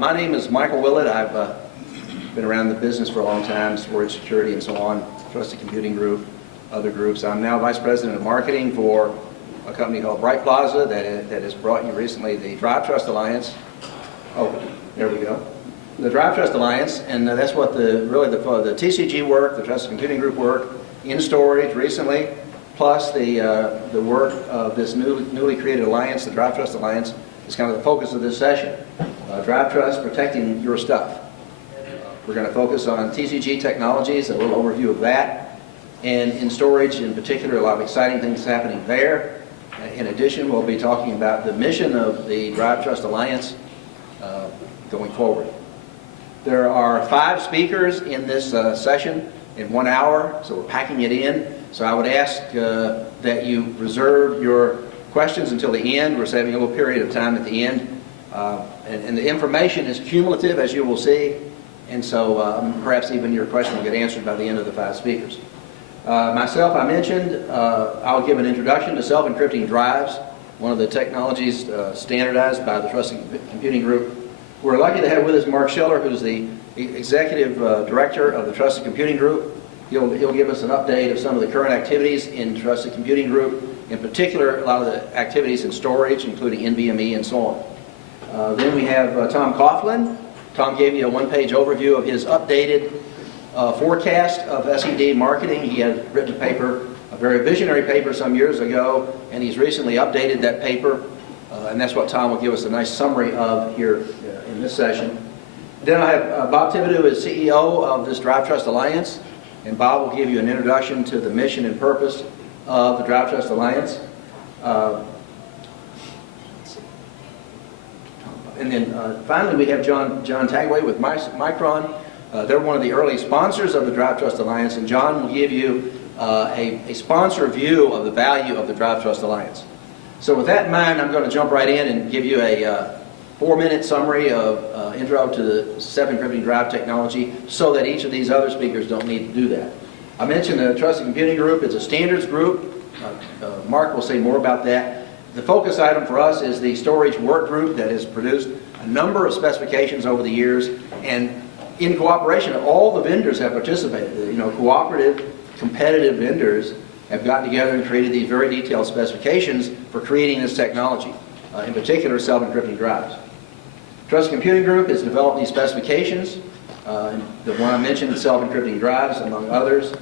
My name is Michael Willett. I've been around the business for a long time, storage security and so on, Trusted Computing Group, other groups. I'm now Vice President of Marketing for a company called Bright Plaza that has brought you recently the Drive Trust Alliance. Oh, there we go. The Drive Trust Alliance, and that's what the TCG work, the Trusted Computing Group work, in storage recently, plus the work of this newly created alliance, the Drive Trust Alliance, is kind of the focus of this session. Drive Trust, protecting your stuff. We're going to focus on TCG technologies, a little overview of that, and in storage in particular, a lot of exciting things happening there. In addition, we'll be talking about the mission of the Drive Trust Alliance going forward. There are 5 speakers in this session in 1 hour, so we're packing it in. So I would ask that you reserve your questions until the end. We're saving a little period of time at the end. And the information is cumulative, as you will see, and so perhaps even your question will get answered by the end of the 5 speakers. Myself, I mentioned, I'll give an introduction to self-encrypting drives, one of the technologies standardized by the Trusted Computing Group. We're lucky to have with us Mark Schiller, who's the Executive Director of the Trusted Computing Group. He'll give us an update of some of the current activities in Trusted Computing Group, in particular a lot of the activities in storage, including NVMe and so on. Then we have Tom Coughlin. Tom gave you a 1-page overview of his updated forecast of SED marketing. He had written a paper, a very visionary paper some years ago, and he's recently updated that paper, and that's what Tom will give us a nice summary of here in this session. Then I have Bob Thibodeau, is CEO of this Drive Trust Alliance, and Bob will give you an introduction to the mission and purpose of the Drive Trust Alliance. And then finally we have John Tagway with Micron. They're one of the early sponsors of the Drive Trust Alliance, and John will give you a sponsor view of the value of the Drive Trust Alliance. So with that in mind, I'm going to jump right in and give you a 4-minute summary of intro to the self-encrypting drive technology so that each of these other speakers don't need to do that. I mentioned the Trusted Computing Group. It's a standards group. Mark will say more about that. The focus item for us is the storage work group that has produced a number of specifications over the years, and in cooperation, all the vendors have participated. Cooperative, competitive vendors have gotten together and created these very detailed specifications for creating this technology, in particular self-encrypting drives. Trusted Computing Group has developed these specifications. The one I mentioned, self-encrypting drives, among others.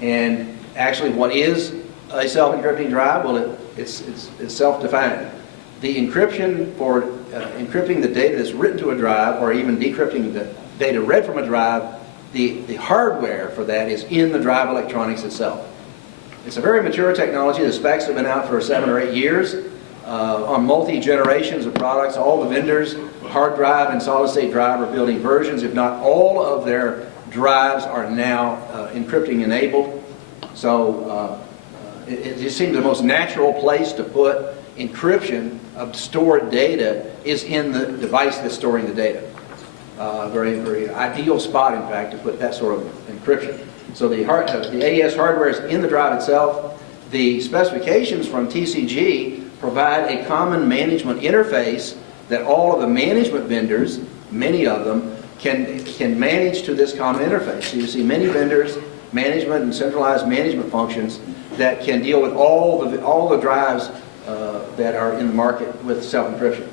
And actually, what is a self-encrypting drive? Well, it's self-defined. The encryption for encrypting the data that's written to a drive, or even decrypting the data read from a drive, the hardware for that is in the drive electronics itself. It's a very mature technology. The specs have been out for 7 or 8 years on multi-generations of products. All the vendors, hard drive and solid-state drive, are building versions, if not all of their drives are now encrypting enabled. So it just seems the most natural place to put encryption of stored data is in the device that's storing the data. Very, very ideal spot, in fact, to put that sort of encryption. So the AES hardware is in the drive itself. The specifications from TCG provide a common management interface that all of the management vendors, many of them, can manage to this common interface. So you see many vendors, management and centralized management functions that can deal with all the drives that are in the market with self-encryption.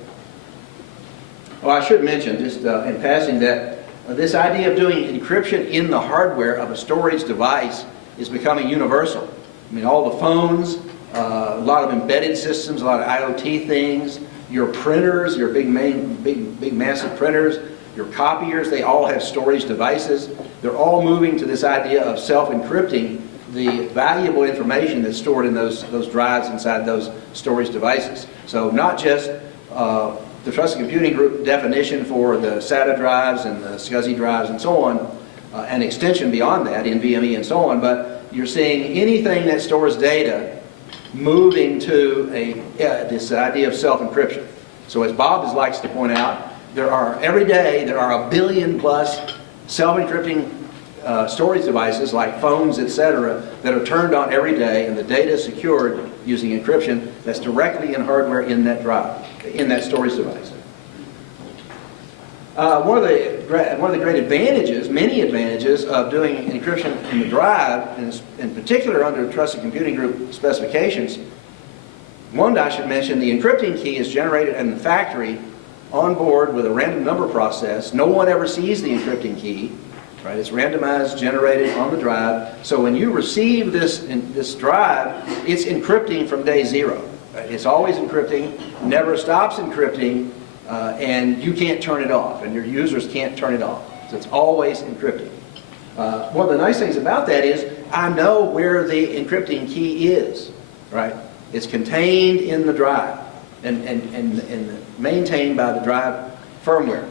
Well, I should mention, just in passing, that this idea of doing encryption in the hardware of a storage device is becoming universal. I mean, all the phones, a lot of embedded systems, a lot of IoT things, your printers, your big massive printers, your copiers, they all have storage devices. They're all moving to this idea of self-encrypting the valuable information that's stored in those drives inside those storage devices. So not just the Trusted Computing Group definition for the SATA drives and the SCSI drives and so on, an extension beyond that, NVMe and so on, but you're seeing anything that stores data moving to this idea of self-encryption. So as Bob likes to point out, every day there are 1 billion plus self-encrypting storage devices like phones, etc., that are turned on every day, and the data is secured using encryption that's directly in hardware in that drive, in that storage device. One of the great advantages, many advantages of doing encryption in the drive, and in particular under Trusted Computing Group specifications, one I should mention, the encrypting key is generated in the factory on board with a random number process. No one ever sees the encrypting key. Right? It's randomized, generated on the drive. So when you receive this drive, it's encrypting from day zero. Right? It's always encrypting, never stops encrypting, and you can't turn it off, and your users can't turn it off. So it's always encrypting. One of the nice things about that is I know where the encrypting key is. Right? It's contained in the drive and maintained by the drive firmware.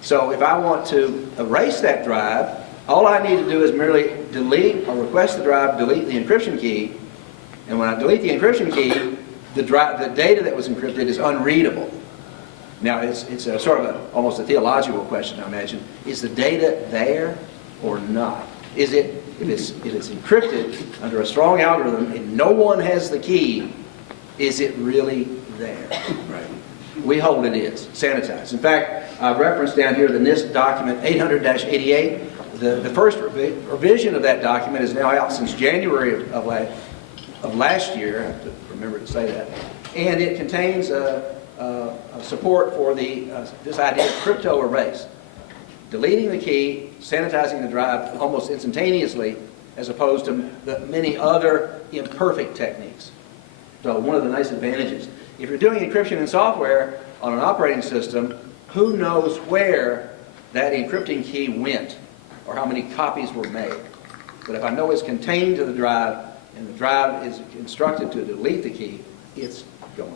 So if I want to erase that drive, all I need to do is merely delete or request the drive, delete the encryption key, and when I delete the encryption key, the data that was encrypted is unreadable. Now it's a sort of almost a theological question, I imagine. Is the data there or not? If it's encrypted under a strong algorithm and no one has the key, is it really there? Right. We hold it is, sanitized. In fact, I've referenced down here the NIST document 800-88. The first revision of that document is now out since January of last year. I have to remember to say that. And it contains support for this idea of crypto erase. Deleting the key, sanitizing the drive almost instantaneously, as opposed to the many other imperfect techniques. So one of the nice advantages. If you're doing encryption in software on an operating system, who knows where that encrypting key went or how many copies were made? But if I know it's contained to the drive and the drive is instructed to delete the key, it's gone.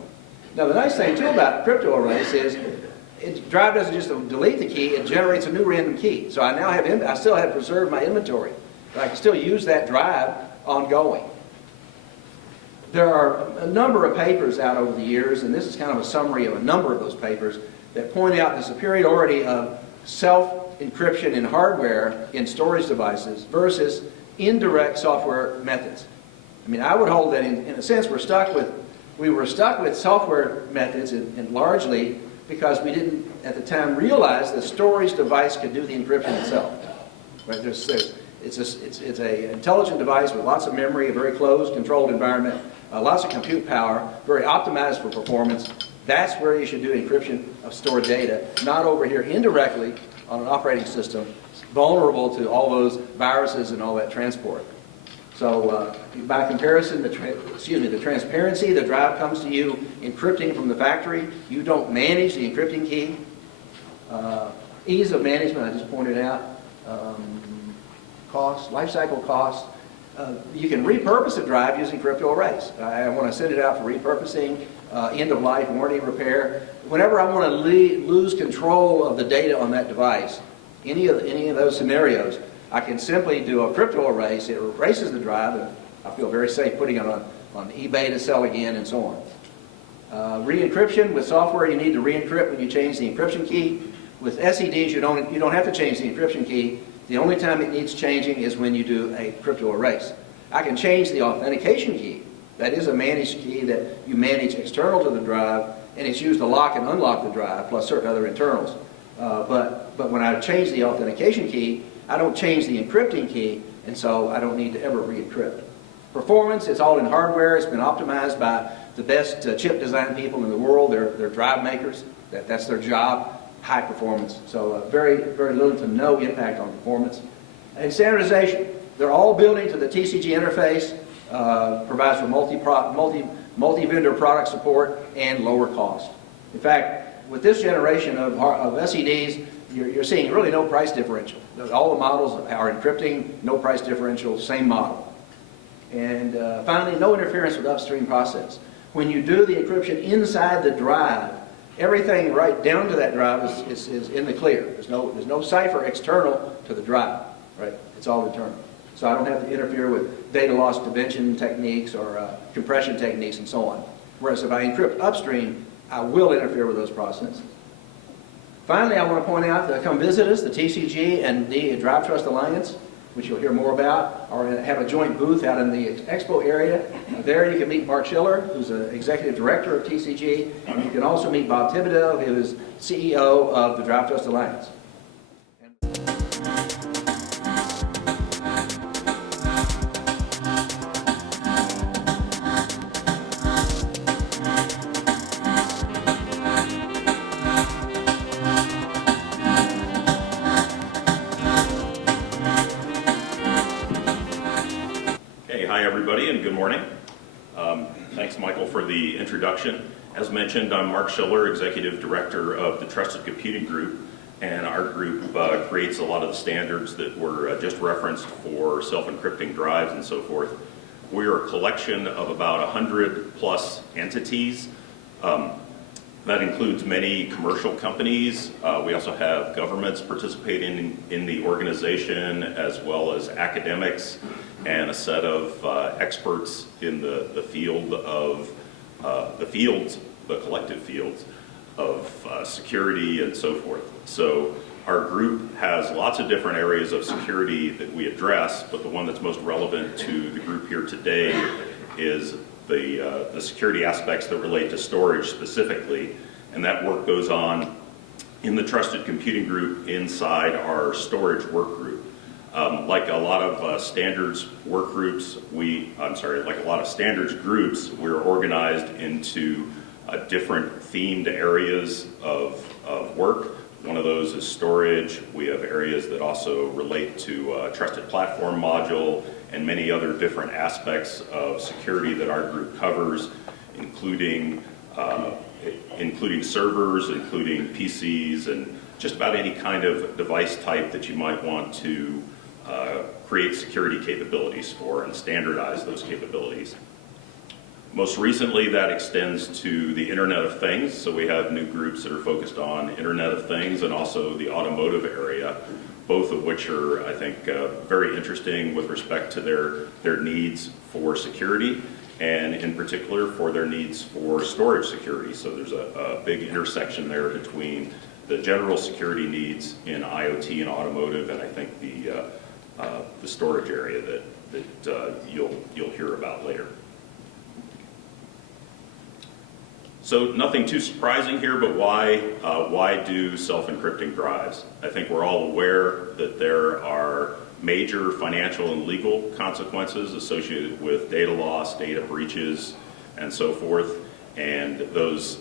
Now the nice thing too about crypto erase is the drive doesn't just delete the key, it generates a new random key. So I still have preserved my inventory, but I can still use that drive ongoing. There are a number of papers out over the years, and this is kind of a summary of a number of those papers, that point out the superiority of self-encryption in hardware in storage devices versus indirect software methods. I mean, I would hold that in a sense we were stuck with software methods and largely because we didn't at the time realize the storage device could do the encryption itself. Right? It's an intelligent device with lots of memory, a very closed, controlled environment, lots of compute power, very optimized for performance. That's where you should do encryption of stored data, not over here indirectly on an operating system, vulnerable to all those viruses and all that transport. So by comparison, the transparency, the drive comes to you encrypting from the factory. You don't manage the encrypting key. Ease of management, I just pointed out. Cost, life cycle costs. You can repurpose a drive using crypto erase. I want to send it out for repurposing, end of life, warranty repair. Whenever I want to lose control of the data on that device, any of those scenarios, I can simply do a crypto erase. It erases the drive, and I feel very safe putting it on eBay to sell again, and so on. Re-encryption with software, you need to re-encrypt when you change the encryption key. With SEDs, you don't have to change the encryption key. The only time it needs changing is when you do a crypto erase. I can change the authentication key. That is a managed key that you manage external to the drive, and it's used to lock and unlock the drive, plus certain other internals. But when I change the authentication key, I don't change the encrypting key, and so I don't need to ever re-encrypt. Performance, it's all in hardware. It's been optimized by the best chip design people in the world. They're drive makers. That's their job. High performance. So very, very little to no impact on performance. And standardization. They're all building to the TCG interface, provides for multi-vendor product support and lower cost. In fact, with this generation of SEDs, you're seeing really no price differential. All the models are encrypting, no price differential, same model. And finally, no interference with upstream process. When you do the encryption inside the drive, everything right down to that drive is in the clear. There's no cipher external to the drive, right? It's all internal. So I don't have to interfere with data loss prevention techniques or compression techniques and so on. Whereas if I encrypt upstream, I will interfere with those processes. Finally, I want to point out that come visit us, the TCG and the Drive Trust Alliance. which you'll hear more about, or have a joint booth out in the expo area. There you can meet Mark Schiller, who's an executive director of TCG, and you can also meet Bob Thibodeau, who is CEO of the Drive Trust Alliance. Hi everybody and good morning. Thanks Michael for the introduction. As mentioned, I'm Mark Schiller, Executive Director of the Trusted Computing Group, and our group creates a lot of the standards that were just referenced for self-encrypting drives and so forth. We are a collection of about 100 plus entities. That includes many commercial companies. We also have governments participating in the organization, as well as academics and a set of experts in the field of the collective fields of security and so forth. So our group has lots of different areas of security that we address, but the one that's most relevant to the group here today is the security aspects that relate to storage specifically, and that work goes on in the Trusted Computing Group inside our storage work group. Like a lot of standards work groups, like a lot of standards groups, we're organized into different themed areas of work. One of those is storage. We have areas that also relate to Trusted Platform Module and many other different aspects of security that our group covers, including servers, including PCs, and just about any kind of device type that you might want to create security capabilities for and standardize those capabilities. Most recently, that extends to the Internet of Things, so we have new groups that are focused on Internet of Things and also the automotive area, both of which are, I think, very interesting with respect to their needs for security, and in particular for their needs for storage security. So there's a big intersection there between the general security needs in IoT and automotive, and I think the storage area that you'll hear about later. So nothing too surprising here, but why do self-encrypting drives? I think we're all aware that there are major financial and legal consequences associated with data loss, data breaches, and so forth, and those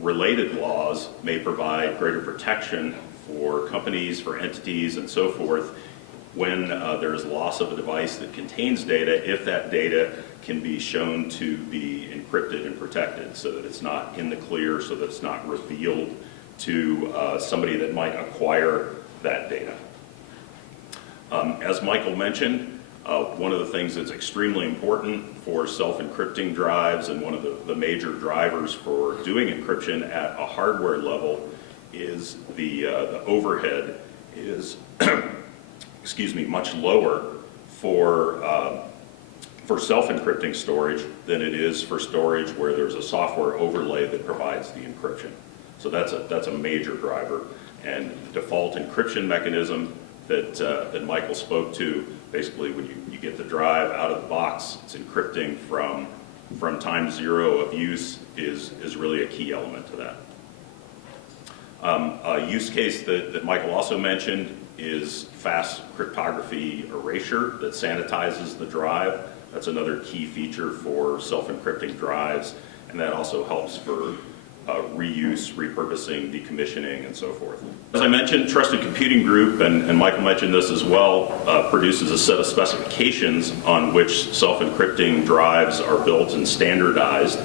related laws may provide greater protection for companies, for entities, and so forth when there's loss of a device that contains data, if that data can be shown to be encrypted and protected so that it's not in the clear, so that it's not revealed to somebody that might acquire that data. As Michael mentioned, one of the things that's extremely important for self-encrypting drives and one of the major drivers for doing encryption at a hardware level is the overhead is much lower for self-encrypting storage than it is for storage where there's a software overlay that provides the encryption. So that's a major driver. And the default encryption mechanism that Michael spoke to, basically when you get the drive out of the box, it's encrypting from time zero of use is really a key element to that. A use case that Michael also mentioned is fast cryptography erasure that sanitizes the drive. That's another key feature for self-encrypting drives, and that also helps for reuse, repurposing, decommissioning, and so forth. As I mentioned, Trusted Computing Group, and Michael mentioned this as well, produces a set of specifications on which self-encrypting drives are built and standardized.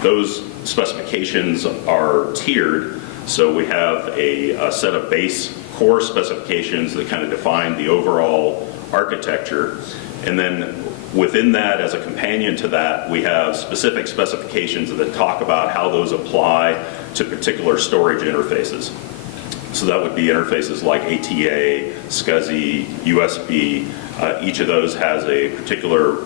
Those specifications are tiered, so we have a set of base core specifications that kind of define the overall architecture, and then within that, as a companion to that, we have specific specifications that talk about how those apply to particular storage interfaces. So that would be interfaces like ATA, SCSI, USB. Each of those has a particular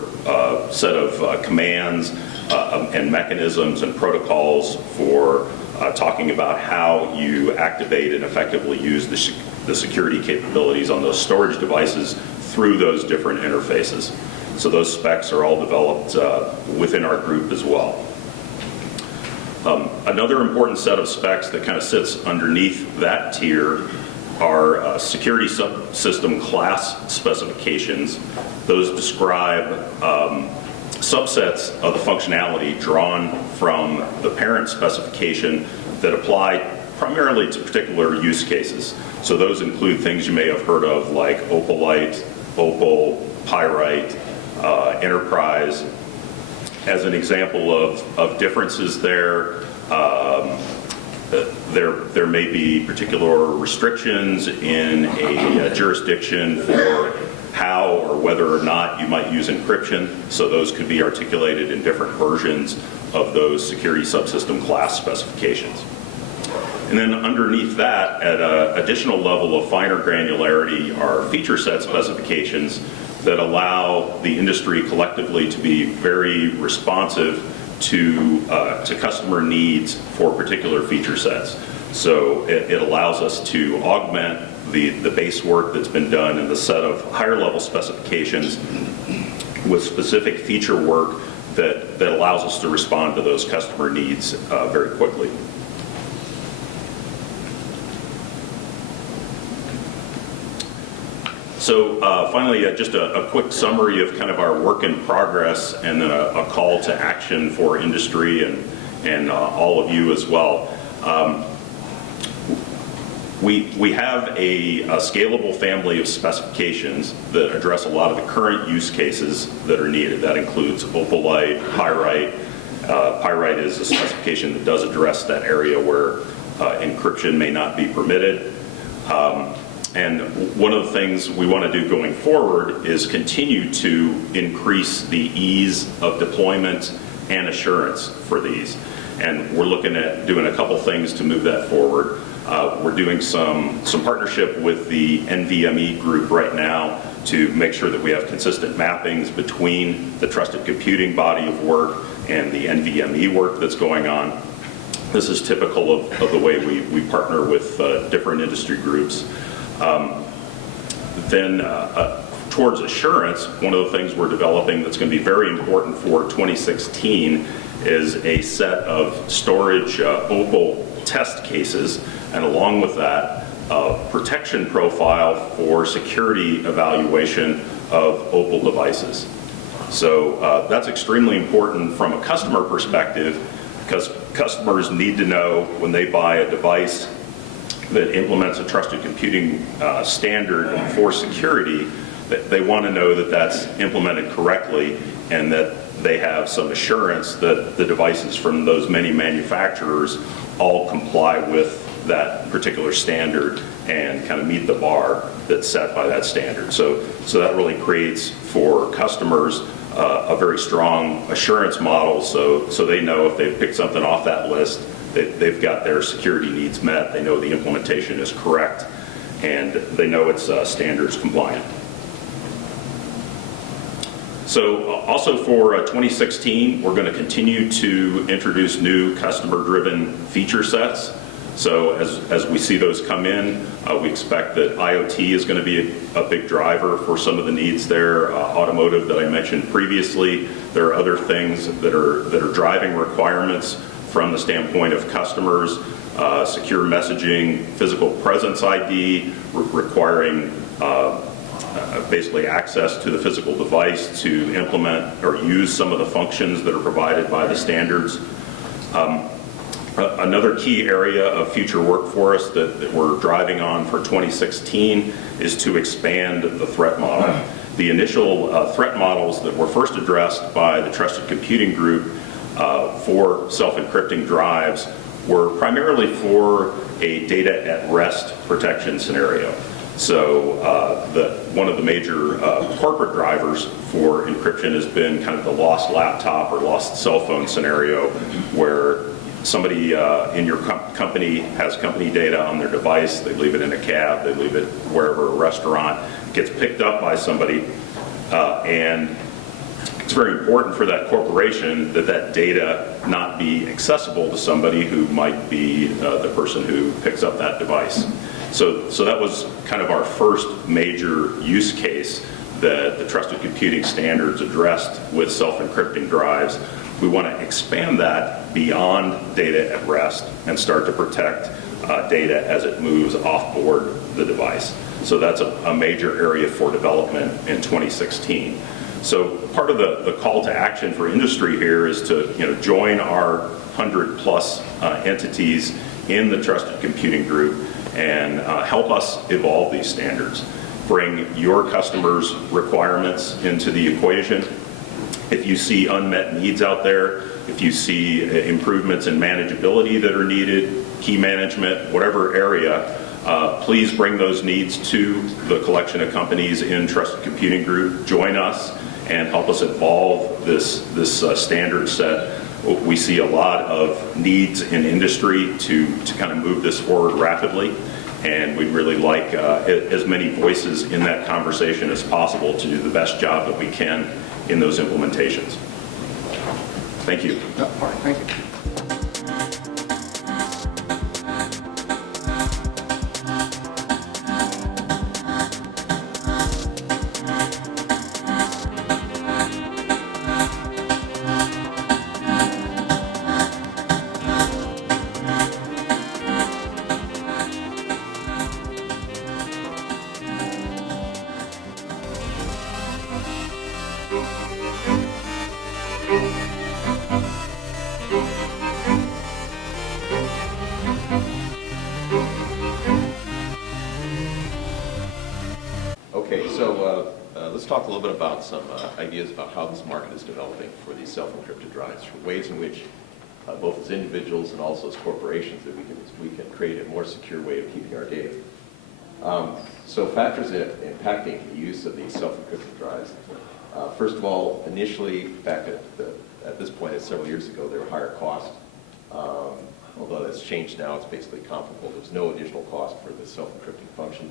set of commands and mechanisms and protocols for talking about how you activate and effectively use the security capabilities on those storage devices through those different interfaces. So those specs are all developed within our group as well. Another important set of specs that kind of sits underneath that tier are security subsystem class specifications. Those describe subsets of the functionality drawn from the parent specification that apply primarily to particular use cases. So those include things you may have heard of like Opalite, Opal, Pyrite, Enterprise. As an example of differences there, there may be particular restrictions in a jurisdiction for how or whether or not you might use encryption. So those could be articulated in different versions of those security subsystem class specifications. And then underneath that, at an additional level of finer granularity, are feature set specifications that allow the industry collectively to be very responsive to customer needs for particular feature sets. So it allows us to augment the base work that's been done in the set of higher level specifications with specific feature work that allows us to respond to those customer needs very quickly. So finally, just a quick summary of kind of our work in progress, and then a call to action for industry and all of you as well. We have a scalable family of specifications that address a lot of the current use cases that are needed. That includes Opalite, Pyrite. Pyrite is a specification that does address that area where encryption may not be permitted. And one of the things we want to do going forward is continue to increase the ease of deployment and assurance for these. And we're looking at doing a couple things to move that forward. We're doing some partnership with the NVMe group right now to make sure that we have consistent mappings between the trusted computing body of work and the NVMe work that's going on. This is typical of the way we partner with different industry groups. Then towards assurance, one of the things we're developing that's going to be very important for 2016 is a set of storage Opal test cases, and along with that, a protection profile for security evaluation of Opal devices. So that's extremely important from a customer perspective, because customers need to know when they buy a device that implements a trusted computing standard for security, that they want to know that that's implemented correctly and that they have some assurance that the devices from those many manufacturers all comply with that particular standard and kind of meet the bar that's set by that standard. So that really creates for customers a very strong assurance model, so they know if they've picked something off that list, they've got their security needs met, they know the implementation is correct, and they know it's standards compliant. So also for 2016, we're going to continue to introduce new customer-driven feature sets. So as we see those come in, we expect that IoT is going to be a big driver for some of the needs there. Automotive that I mentioned previously. There are other things that are driving requirements from the standpoint of customers. Secure messaging, physical presence ID, requiring basically access to the physical device to implement or use some of the functions that are provided by the standards. Another key area of future work for us that we're driving on for 2016 is to expand the threat model. The initial threat models that were first addressed by the Trusted Computing Group for self-encrypting drives were primarily for a data at rest protection scenario. So one of the major corporate drivers for encryption has been kind of the lost laptop or lost cell phone scenario, where somebody in your company has company data on their device, they leave it in a cab, they leave it wherever, a restaurant, gets picked up by somebody, and it's very important for that corporation that that data not be accessible to somebody who might be the person who picks up that device. So that was kind of our first major use case that the trusted computing standards addressed with self-encrypting drives. We want to expand that beyond data at rest and start to protect data as it moves off board the device. So that's a major area for development in 2016. So part of the call to action for industry here is to join our 100+ entities in the Trusted Computing Group and help us evolve these standards. Bring your customers' requirements into the equation. If you see unmet needs out there, if you see improvements in manageability that are needed, key management, whatever area, please bring those needs to the collection of companies in Trusted Computing Group. Join us and help us evolve this standard set. We see a lot of needs in industry to kind of move this forward rapidly, and we'd really like as many voices in that conversation as possible to do the best job that we can in those implementations. Thank you. All right, thank you. Okay, so let's talk a little bit about some ideas about how this market is developing for these self-encrypted drives, for ways in which both as individuals and also as corporations that we can create a more secure way of keeping our data. So factors impacting the use of these self-encrypted drives. First of all, initially, back at this point, several years ago, they were higher cost. Although that's changed now, it's basically comparable. There's no additional cost for the self-encrypting function.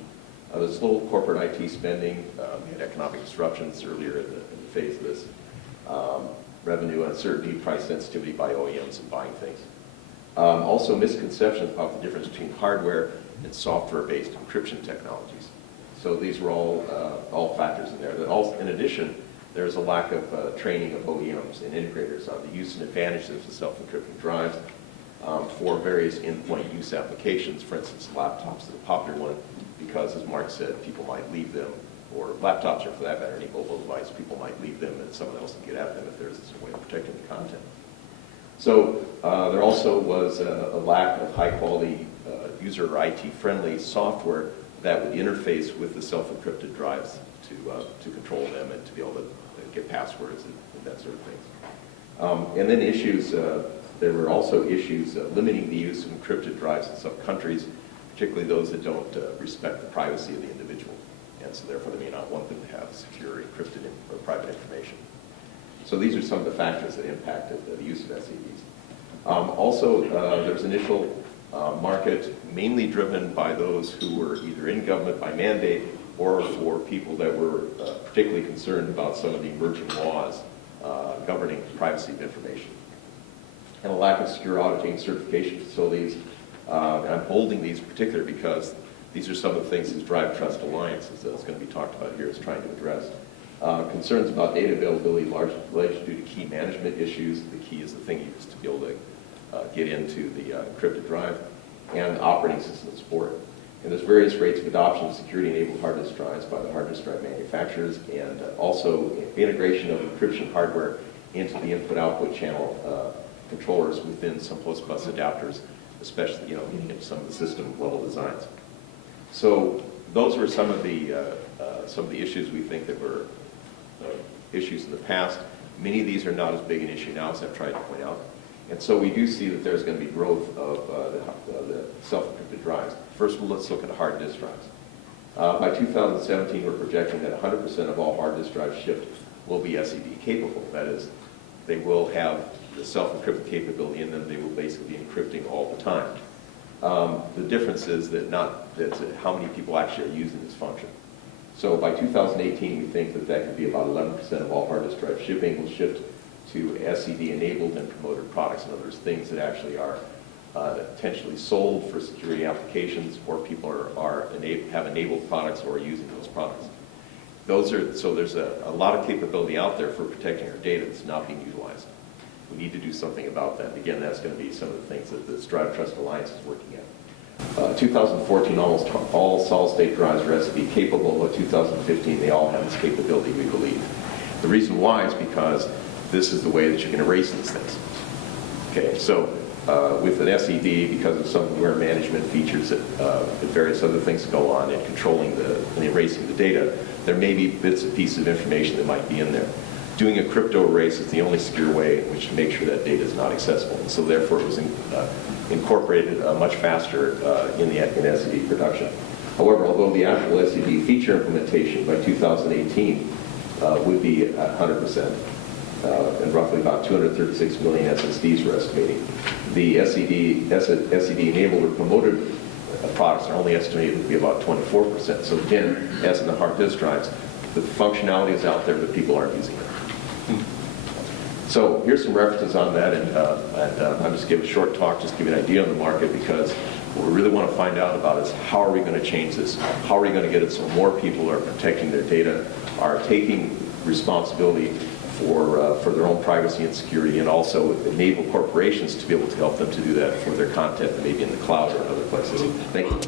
There's little corporate IT spending. We had economic disruptions earlier in the phase of this. Revenue uncertainty, price sensitivity by OEMs in buying things. Also misconceptions about the difference between hardware and software-based encryption technologies. So these were all factors in there. In addition, there's a lack of training of OEMs and integrators on the use and advantages of self-encrypting drives for various endpoint use applications. For instance, laptops is a popular one because, as Mark said, people might leave them, or laptops, or for that matter, any mobile device, people might leave them and someone else can get at them if there's a way of protecting the content. So there also was a lack of high-quality user or IT-friendly software that would interface with the self-encrypted drives to control them and to be able to get passwords and that sort of things. And then there were also issues limiting the use of encrypted drives in some countries, particularly those that don't respect the privacy of the individual. And so therefore they may not want them to have secure, encrypted, or private information. So these are some of the factors that impacted the use of SEDs. Also, there's initial market mainly driven by those who were either in government by mandate or for people that were particularly concerned about some of the emerging laws governing privacy of information. And a lack of secure auditing certification facilities. And I'm holding these in particular because these are some of the things that Drive Trust Alliance is going to be talked about here is trying to address. Concerns about data availability largely due to key management issues. The key is the thing you use to be able to get into the encrypted drive, and operating system support. And there's various rates of adoption of security-enabled hard disk drives by the hard disk drive manufacturers, and also integration of encryption hardware into the input-output channel controllers within some host bus adapters, especially getting into some of the system-level designs. So those were some of the issues we think that were issues in the past. Many of these are not as big an issue now, as I've tried to point out. And so we do see that there's going to be growth of the self-encrypted drives. First, let's look at hard disk drives. By 2017, we're projecting that 100% of all hard disk drives shipped will be SED capable. That is, they will have the self-encrypted capability in them. They will basically be encrypting all the time. The difference is that that's how many people actually are using this function. So by 2018, we think that could be about 11% of all hard disk drive shipping will shift to SED-enabled and promoted products. In other words, things that actually are potentially sold for security applications, or people have enabled products or are using those products. So there's a lot of capability out there for protecting our data that's not being utilized. We need to do something about that. Again, that's going to be some of the things that this Drive Trust Alliance is working at. 2014, almost all solid-state drives are SCD capable, but 2015, they all have this capability, we believe. The reason why is because this is the way that you can erase these things. Okay, so with an SED, because of some aware management features that various other things go on in controlling and erasing the data, there may be bits and pieces of information that might be in there. Doing a crypto erase is the only secure way in which to make sure that data is not accessible. And so therefore it was incorporated much faster in SED production. However, although the actual SED feature implementation by 2018 would be at 100%, and roughly about 236 million SSDs we're estimating, the SED-enabled or promoted products are only estimated to be about 24%. So again, as in the hard disk drives, the functionality is out there, but people aren't using it. So here's some references on that, and I'll just give a short talk, just give you an idea on the market, because what we really want to find out about is how are we going to change this? How are we going to get it so more people are protecting their data, are taking responsibility for their own privacy and security, and also enable corporations to be able to help them to do that for their content that may be in the cloud or in other places. Thank you.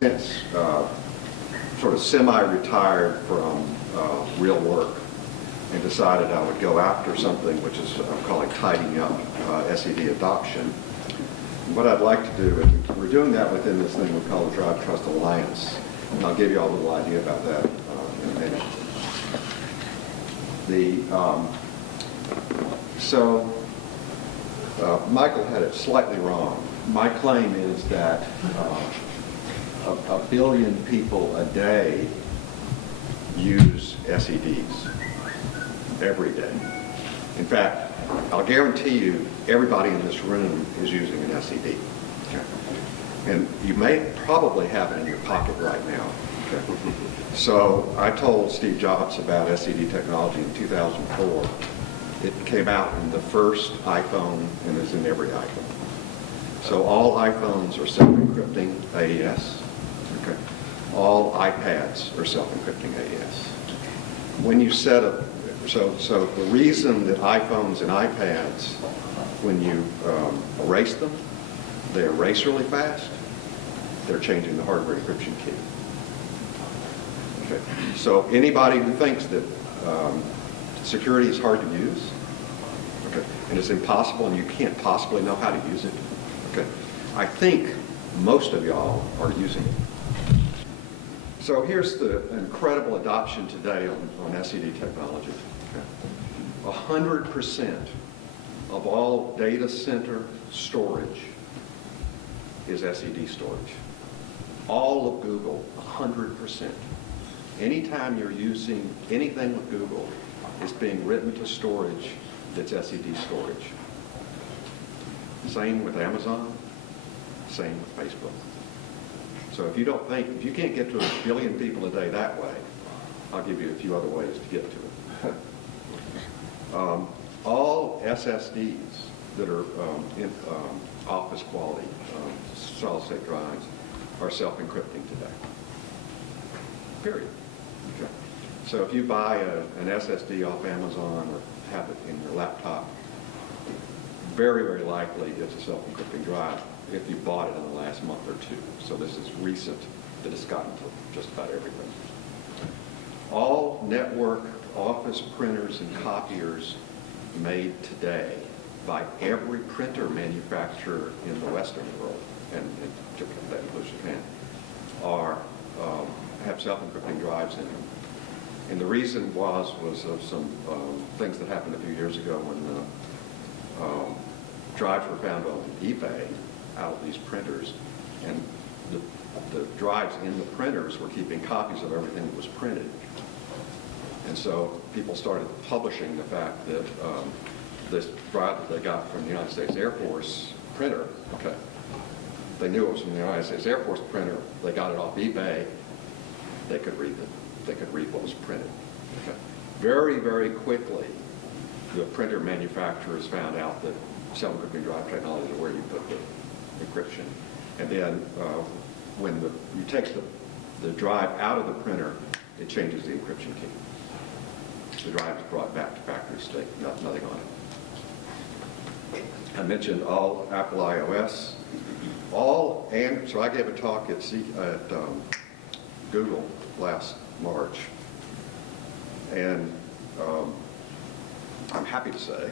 Since sort of semi-retired from real work and decided I would go after something which is I'm calling tidying up SED adoption. What I'd like to do, and we're doing that within this thing we call the Drive Trust Alliance, and I'll give you all a little idea about that in a minute. Michael had it slightly wrong. My claim is that a billion people a day use SEDs every day. In fact, I'll guarantee you everybody in this room is using an SED. Okay. And you may probably have it in your pocket right now. Okay. So I told Steve Jobs about SED technology in 2004. It came out in the first iPhone and is in every iPhone. So all iPhones are self-encrypting AES. Okay. All iPads are self-encrypting AES. When you set up, so the reason that iPhones and iPads, when you erase them, they erase really fast, they're changing the hardware encryption key. Okay. So anybody who thinks that security is hard to use, okay, and it's impossible and you can't possibly know how to use it, okay, I think most of y'all are using it. So here's the incredible adoption today on SED technology. 100% of all data center storage is SED storage. All of Google, 100%. Anytime you're using anything with Google, it's being written to storage that's SED storage. Same with Amazon, same with Facebook. So if you can't get to 1 billion people a day that way, I'll give you a few other ways to get to it. All SSDs that are in office quality solid-state drives are self-encrypting today. Period. Okay. So if you buy an SSD off Amazon or have it in your laptop, very, very likely it's a self-encrypting drive if you bought it in the last month or two. So this is recent that it's gotten to just about everything. All network office printers and copiers made today by every printer manufacturer in the Western world, and that includes Japan, have self-encrypting drives in them. And the reason was of some things that happened a few years ago when drives were found on eBay out of these printers, and the drives in the printers were keeping copies of everything that was printed. And so people started publishing the fact that this drive that they got from the United States Air Force printer, okay, they knew it was from the United States Air Force printer, they got it off eBay, they could read they could read what was printed. Okay. Very, very quickly, the printer manufacturers found out that self-encrypting drive technology is where you put the encryption. And then when you take the drive out of the printer, it changes the encryption key. The drive is brought back to factory state, nothing on it. I mentioned all Apple iOS, so I gave a talk at Google last March, and I'm happy to say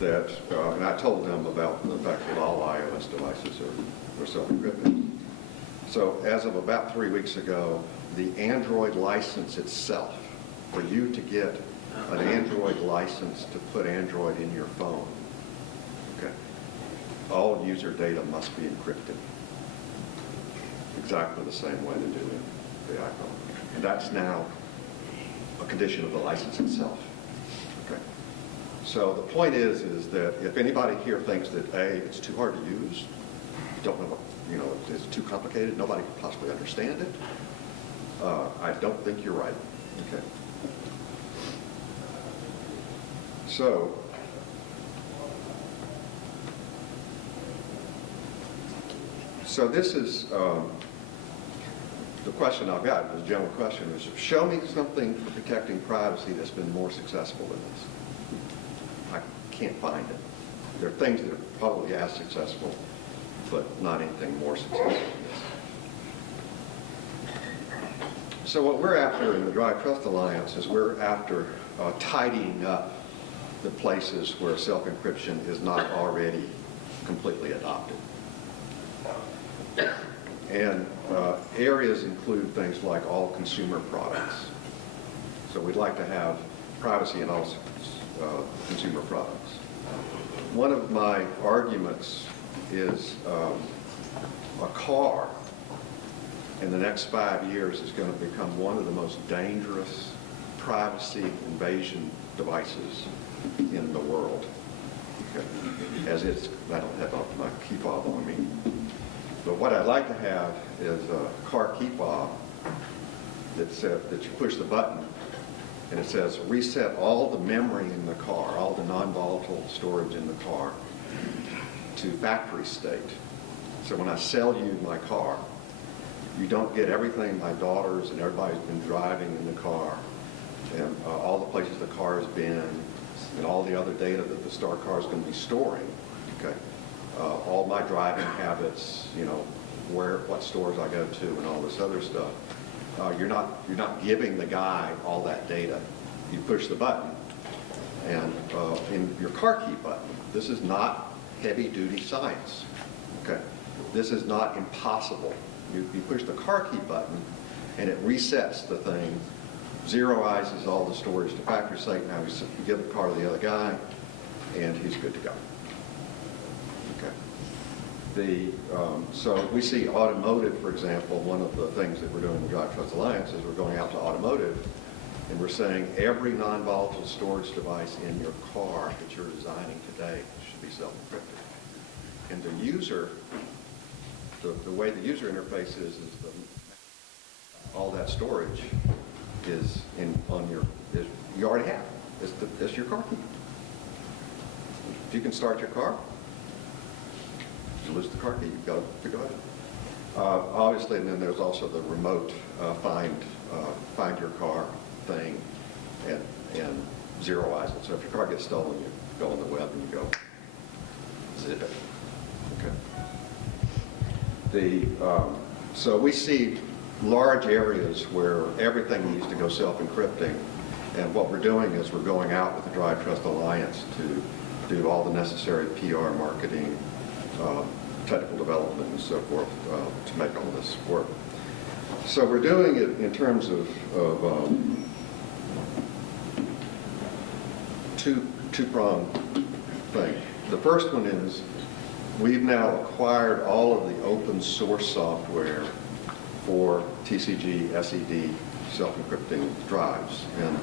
that, and I told them about the fact that all iOS devices are self-encrypted. So as of about 3 weeks ago, the Android license itself, for you to get an Android license to put Android in your phone, okay, all user data must be encrypted. Exactly the same way they do in the iPhone. And that's now a condition of the license itself. Okay. So the point is that if anybody here thinks that it's too hard to use, don't know, it's too complicated, nobody can possibly understand it, I don't think you're right. Okay. So this is the question I've got, the general question is, show me something for protecting privacy that's been more successful than this. I can't find it. There are things that are probably as successful, but not anything more successful than this. So what we're after in the Drive Trust Alliance is we're after tidying up the places where self-encryption is not already completely adopted. And areas include things like all consumer products. So we'd like to have privacy in all consumer products. One of my arguments is a car in the next 5 years is going to become one of the most dangerous privacy invasion devices in the world. Okay. I don't have my key fob on me. But what I'd like to have is a car key fob that you push the button and it says reset all the memory in the car, all the non-volatile storage in the car to factory state. So when I sell you my car, you don't get everything my daughters and everybody's been driving in the car and all the places the car has been and all the other data that the star car is going to be storing. Okay. All my driving habits, what stores I go to and all this other stuff. You're not giving the guy all that data. You push the button, and in your car key button, this is not heavy-duty science. Okay, this is not impossible. You push the car key button, and it resets the thing, zeroizes all the storage to factory state. Now you give the car to the other guy, and he's good to go. So we see automotive, for example, one of the things that we're doing in the Drive Trust Alliance is we're going out to automotive and we're saying every non-volatile storage device in your car that you're designing today should be self-encrypted. And the user, the way the user interface is all that storage is you already have. It's your car key. If you can start your car, you lose the car key, you've got to figure it out. Obviously, and then there's also the remote find your car thing and zeroize it. So if your car gets stolen, you go on the web and you go zip it. Okay. So we see large areas where everything needs to go self-encrypting, and what we're doing is we're going out with the Drive Trust Alliance to do all the necessary PR, marketing, technical development and so forth to make all this work. So we're doing it in terms of two-pronged thing. The first one is we've now acquired all of the open source software for TCG, SED, self-encrypting drives. And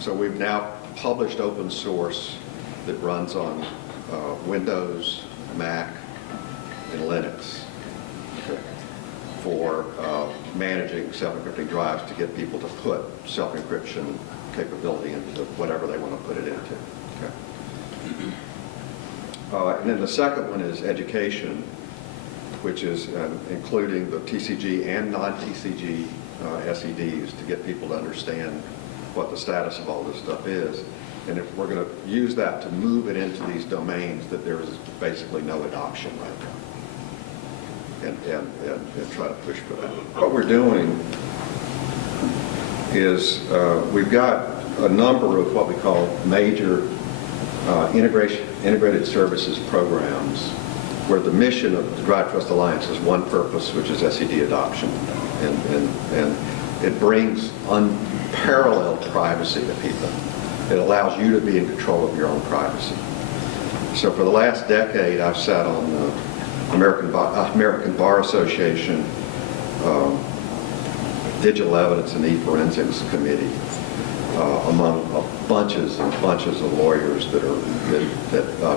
so we've now published open source that runs on Windows, Mac, and Linux. Okay. for managing self-encrypting drives to get people to put self-encryption capability into whatever they want to put it into. Okay. And then the second one is education, which is including the TCG and non-TCG SEDs to get people to understand what the status of all this stuff is. And if we're going to use that to move it into these domains that there is basically no adoption right now, and try to push for that. What we're doing is we've got a number of what we call major integrated services programs where the mission of the Drive Trust Alliance is one purpose, which is SED adoption. And it brings unparalleled privacy to people. It allows you to be in control of your own privacy. So for the last decade, I've sat on the American Bar Association Digital Evidence and E-Forensics Committee among bunches and bunches of lawyers that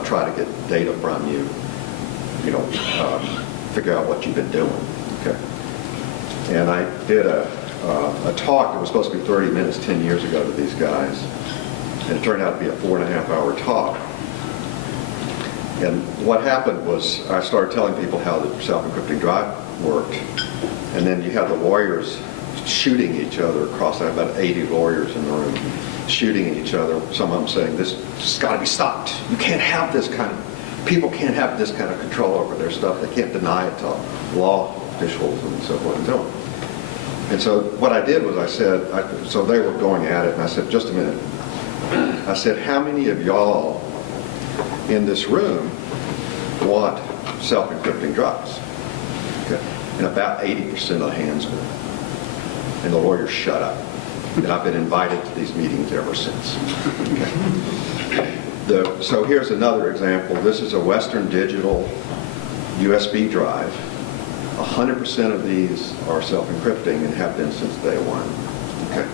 try to get data from you, figure out what you've been doing. Okay. And I did a talk that was supposed to be 30 minutes 10 years ago to these guys, and it turned out to be a 4.5-hour talk. And what happened was I started telling people how the self-encrypting drive worked, and then you had the lawyers shooting each other across. I had about 80 lawyers in the room shooting at each other, some of them saying, this has got to be stopped. You can't have this kind of, people can't have this kind of control over their stuff. They can't deny it to law officials and so forth and so on. And so what I did was I said, so they were going at it, and I said, just a minute. I said, how many of y'all in this room want self-encrypting drives? Okay. And about 80% of the hands were. And the lawyers shut up. And I've been invited to these meetings ever since. Okay. So here's another example. This is a Western Digital USB drive. 100% of these are self-encrypting and have been since day one. Okay.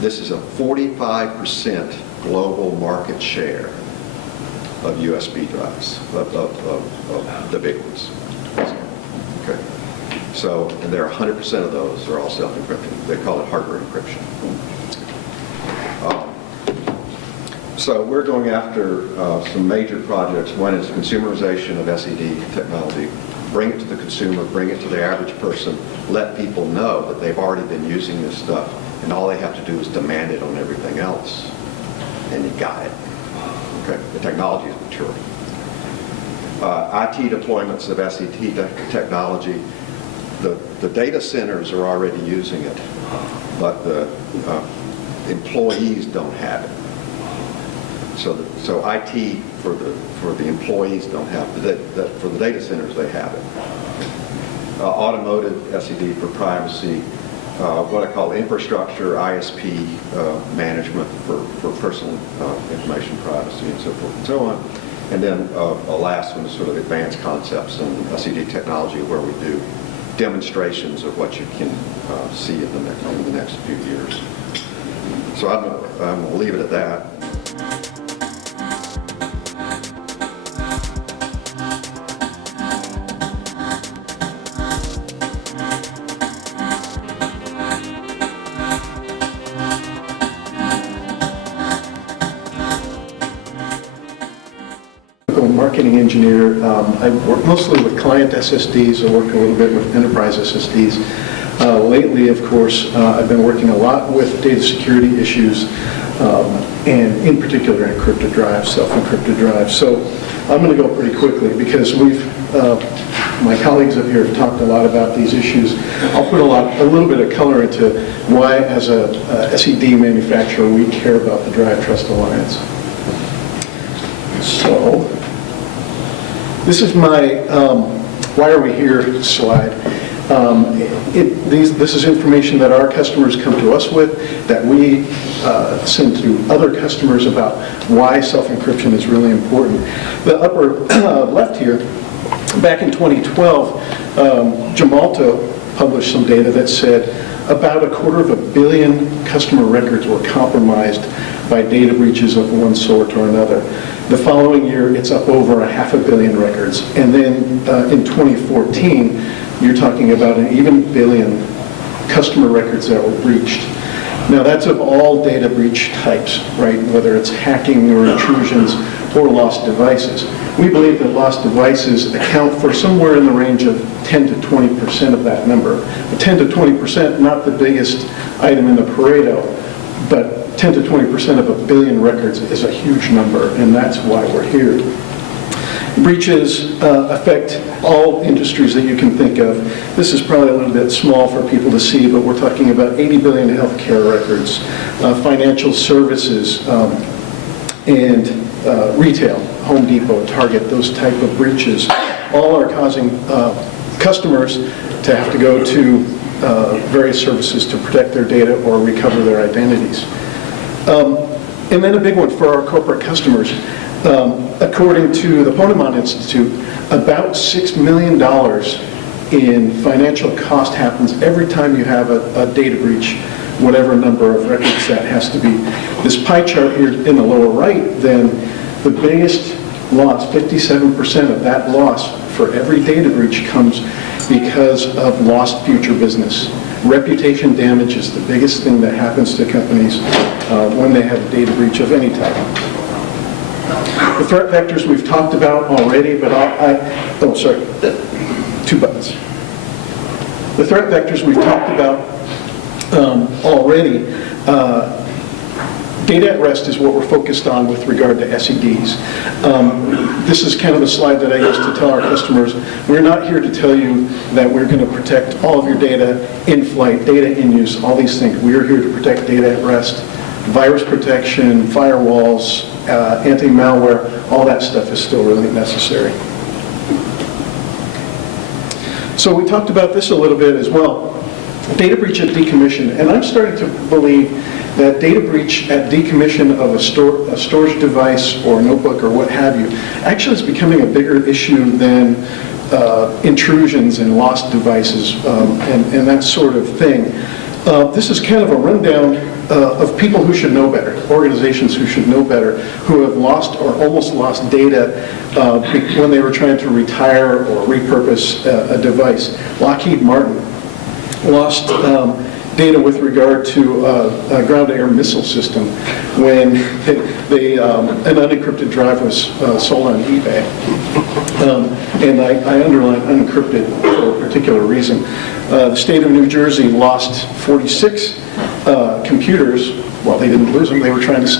This is a 45% global market share of USB drives, of the big ones. Okay. So, and there are 100% of those are all self-encrypting. They call it hardware encryption. So we're going after some major projects. One is consumerization of SED technology. Bring it to the consumer, bring it to the average person, let people know that they've already been using this stuff, and all they have to do is demand it on everything else, and you got it. Okay, the technology is mature. IT deployments of SED technology, the data centers are already using it, but the employees don't have it. So IT for the employees don't have it. For the data centers, they have it. Automotive SED for privacy, what I call infrastructure, ISP management for personal information privacy and so forth and so on. And then a last one is sort of advanced concepts and SED technology where we do demonstrations of what you can see in the next few years. So I'm going to leave it at that. Marketing engineer. I work mostly with client SSDs. I work a little bit with enterprise SSDs. Lately, of course, I've been working a lot with data security issues, and in particular encrypted drives, self-encrypted drives. So I'm going to go pretty quickly because my colleagues up here have talked a lot about these issues. I'll put a little bit of color into why, as a SED manufacturer, we care about the Drive Trust Alliance. So this is my why are we here slide. This is information that our customers come to us with, that we send to other customers about why self-encryption is really important. The upper left here, back in 2012, Gemalto published some data that said about 250 million customer records were compromised by data breaches of one sort or another. The following year, it's up over 500 million records. And then in 2014, you're talking about an even billion customer records that were breached. Now, that's of all data breach types, right? Whether it's hacking or intrusions or lost devices. We believe that lost devices account for somewhere in the range of 10 to 20% of that number. But 10 to 20%, not the biggest item in the Pareto, but 10 to 20% of a billion records is a huge number, and that's why we're here. Breaches affect all industries that you can think of. This is probably a little bit small for people to see, but we're talking about 80 billion healthcare records, financial services, and retail, Home Depot, Target, those type of breaches, all are causing customers to have to go to various services to protect their data or recover their identities. And then a big one for our corporate customers. According to the Ponemon Institute, about $6 million in financial cost happens every time you have a data breach, whatever number of records that has to be. This pie chart here in the lower right, then, the biggest loss, 57% of that loss for every data breach comes because of lost future business. Reputation damage is the biggest thing that happens to companies when they have a data breach of any type. The threat vectors we've talked about already, but two buttons. The threat vectors we've talked about already. Data at rest is what we're focused on with regard to SEDs. This is kind of a slide that I used to tell our customers. We're not here to tell you that we're going to protect all of your data in flight, data in use, all these things. We are here to protect data at rest. Virus protection, firewalls, anti-malware, all that stuff is still really necessary. So we talked about this a little bit as well. Data breach at decommission, and I'm starting to believe that data breach at decommission of a storage device or notebook or what have you actually is becoming a bigger issue than intrusions and lost devices and that sort of thing. This is kind of a rundown of people who should know better, organizations who should know better, who have lost or almost lost data when they were trying to retire or repurpose a device. Lockheed Martin lost data with regard to a ground-to-air missile system when an unencrypted drive was sold on eBay. And I underline unencrypted for a particular reason. The state of New Jersey lost 46 computers. Well, they didn't lose them. They were trying to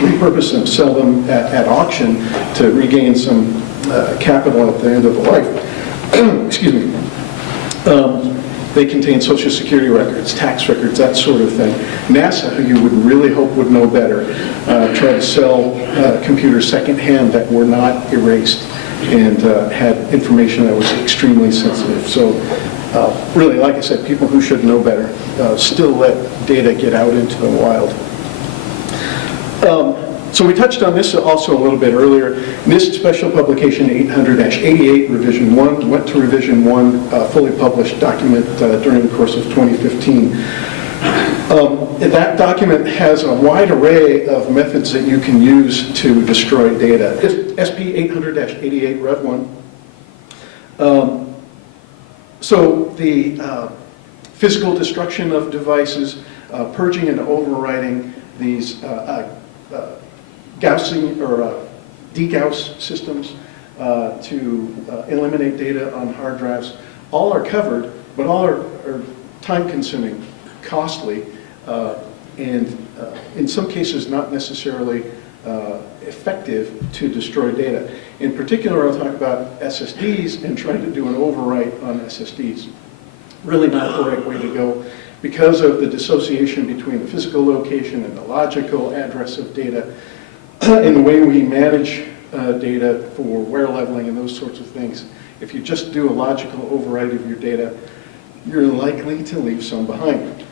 repurpose them, sell them at auction to regain some capital at the end of the life. Excuse me. They contain Social Security records, tax records, that sort of thing. NASA, who you would really hope would know better, tried to sell computers secondhand that were not erased and had information that was extremely sensitive. So really, like I said, people who should know better still let data get out into the wild. So we touched on this also a little bit earlier. NIST Special Publication 800-88, Revision 1, went to Revision 1, fully published document during the course of 2015. That document has a wide array of methods that you can use to destroy data. SP 800-88, Rev 1. So the physical destruction of devices, purging and overwriting these Gaussing or degauss systems to eliminate data on hard drives, all are covered, but all are time-consuming, costly, and in some cases not necessarily effective to destroy data. In particular, I'll talk about SSDs and trying to do an overwrite on SSDs. Really not the right way to go because of the dissociation between the physical location and the logical address of data. In the way we manage data for wear leveling and those sorts of things, if you just do a logical override of your data, you're likely to leave some behind.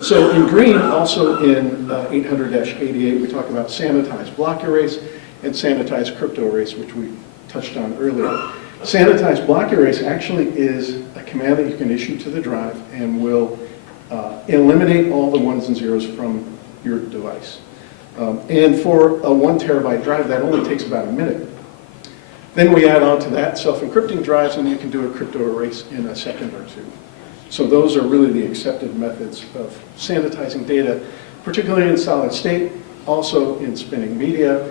So in green, also in 800-88, we talk about sanitized block erase and sanitized crypto erase, which we touched on earlier. Sanitized block erase actually is a command that you can issue to the drive and will eliminate all the ones and zeros from your device. And for a 1 terabyte drive, that only takes about a minute. Then we add on to that self-encrypting drives, and you can do a crypto erase in a second or two. So those are really the accepted methods of sanitizing data, particularly in solid state, also in spinning media.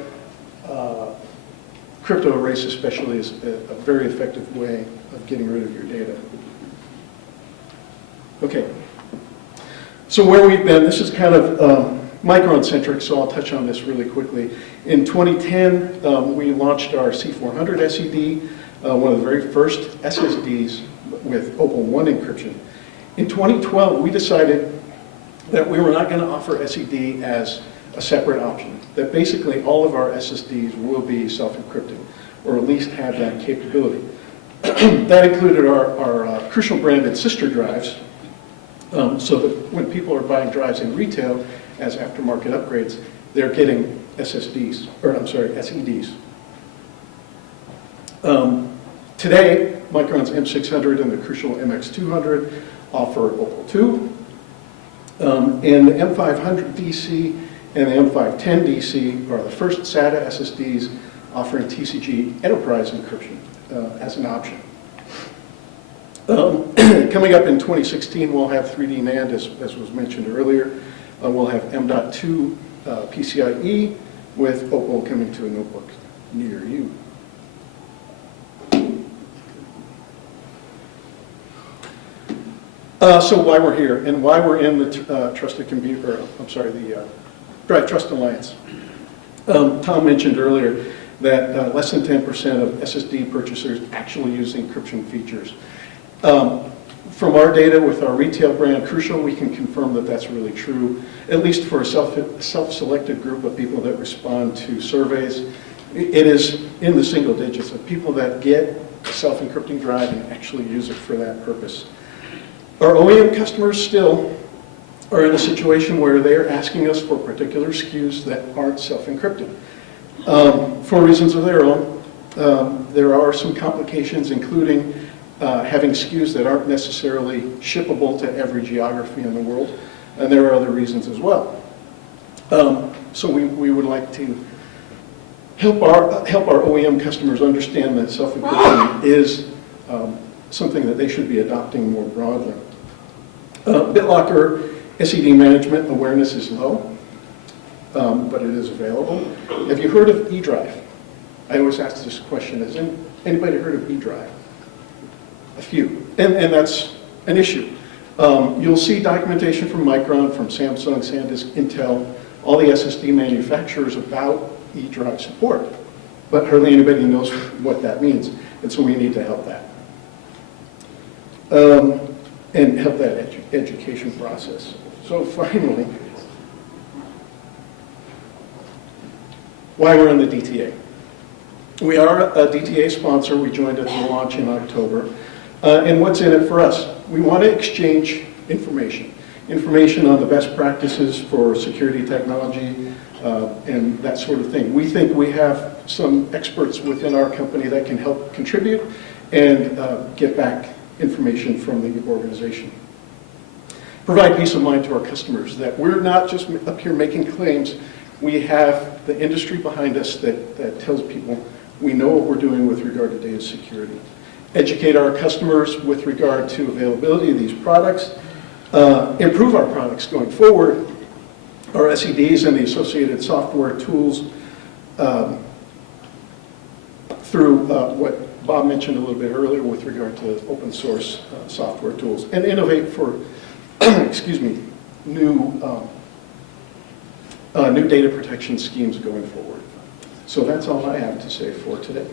Crypto erase especially is a very effective way of getting rid of your data. Okay. So where we've been, this is kind of Micron-centric, so I'll touch on this really quickly. In 2010, we launched our C400 SED, one of the very first SSDs with Opal One encryption. In 2012, we decided that we were not going to offer SED as a separate option, that basically all of our SSDs will be self-encrypted, or at least have that capability. That included our Crucial branded sister drives, so that when people are buying drives in retail as aftermarket upgrades, they're getting SSDs, or I'm sorry, SEDs. Today, Micron's M600 and the Crucial MX200 offer Opal 2. And the M500 DC and the M510 DC are the first SATA SSDs offering TCG enterprise encryption as an option. Coming up in 2016, we'll have 3D NAND, as was mentioned earlier. We'll have M.2 PCIe with Opal coming to a notebook near you. So why we're here and why we're in the Trusted Computer, the Drive Trust Alliance. Tom mentioned earlier that less than 10% of SSD purchasers actually use encryption features. From our data with our retail brand Crucial, we can confirm that that's really true, at least for a self-selected group of people that respond to surveys. It is in the single digits of people that get a self-encrypting drive and actually use it for that purpose. Our OEM customers still are in a situation where they're asking us for particular SKUs that aren't self-encrypted. For reasons of their own, there are some complications, including having SKUs that aren't necessarily shippable to every geography in the world, and there are other reasons as well. So we would like to help our OEM customers understand that self-encryption is something that they should be adopting more broadly. BitLocker SED management awareness is low, but it is available. Have you heard of eDrive? I always ask this question, has anybody heard of eDrive? A few, and that's an issue. You'll see documentation from Micron, from Samsung, SanDisk, Intel, all the SSD manufacturers about eDrive support, but hardly anybody knows what that means, and so we need to help that. And help that education process. So finally, why we're in the DTA. We are a DTA sponsor. We joined at the launch in October. And what's in it for us? We want to exchange information on the best practices for security technology and that sort of thing. We think we have some experts within our company that can help contribute and get back information from the organization. Provide peace of mind to our customers that we're not just up here making claims. We have the industry behind us that tells people we know what we're doing with regard to data security. Educate our customers with regard to availability of these products. Improve our products going forward. Our SEDs and the associated software tools through what Bob mentioned a little bit earlier with regard to open source software tools, and innovate for, excuse me, new data protection schemes going forward. So that's all I have to say for today.